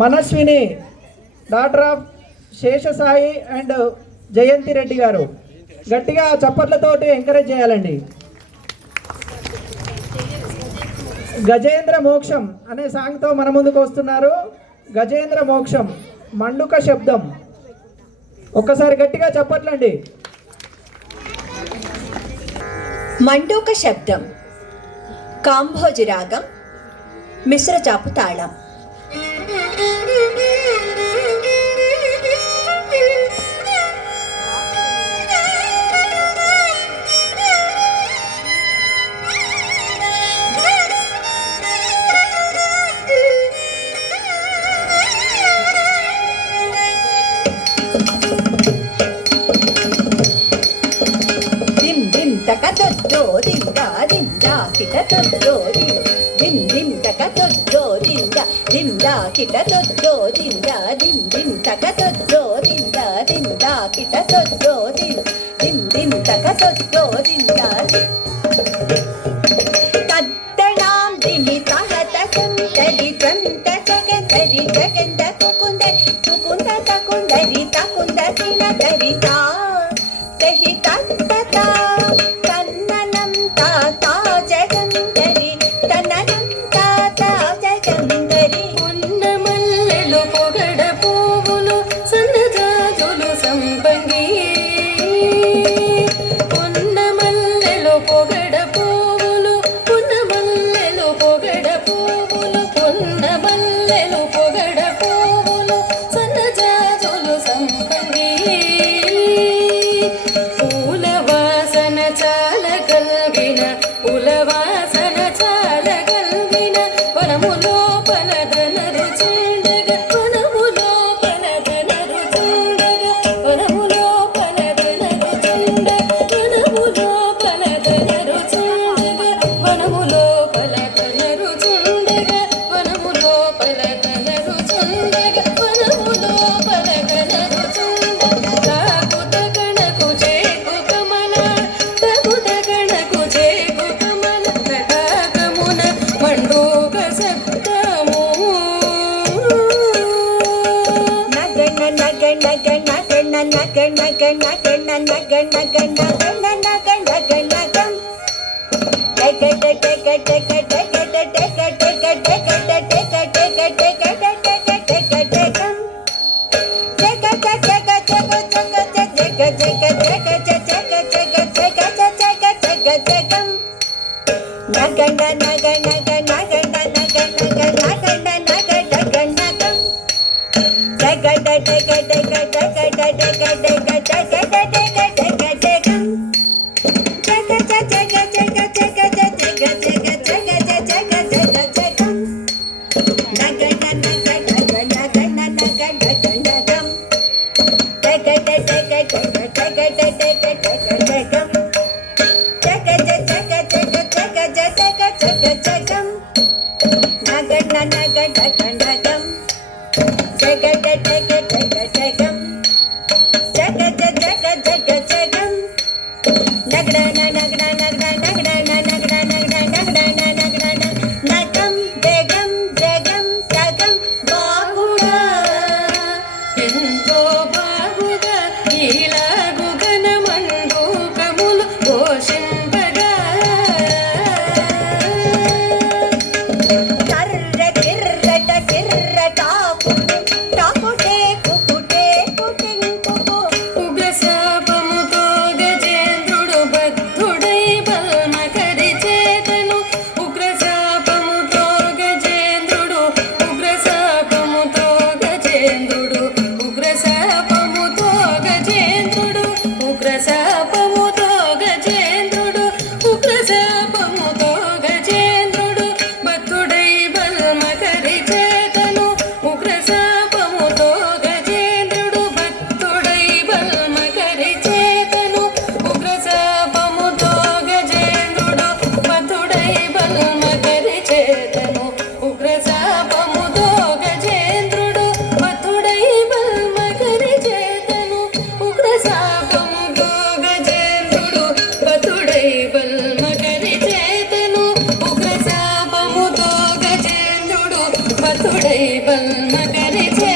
Manaswini doctor of Sheshasai and Jayanthi Reddy గారు. గట్టిగా చప్పట్లతోటి encourage చేయాలండి. గజేంద్ర మోక్షం అనే సాంగ్తో మన ముందుకు వస్తున్నారు. గజేంద్ర మోక్షం మండుక శబ్దం. ఒక్కసారి గట్టిగా చప్పట్లండి. మండూక శబ్దం, కాంభోజి రాగం, మిశ్ర చాపు తాళం. తక తొద్దో దిందా దిందా కిట తొద్దో దిం దిం తక తొద్దో దిందా దిందా కిట తొద్దో దిందా దిం దిం తక తొద్దో దిందా దిందా కిట తొద్దో దిం దిం తక తొద్దో దిందా తద్దనాం దిమి తహత సంతరి త్వంత జగదరి జగంద కుకుందరి కుకుంద తకుందరి తకుంద తిన దరితా తహి తత్తతా కిర్రట బల్మ కరిచే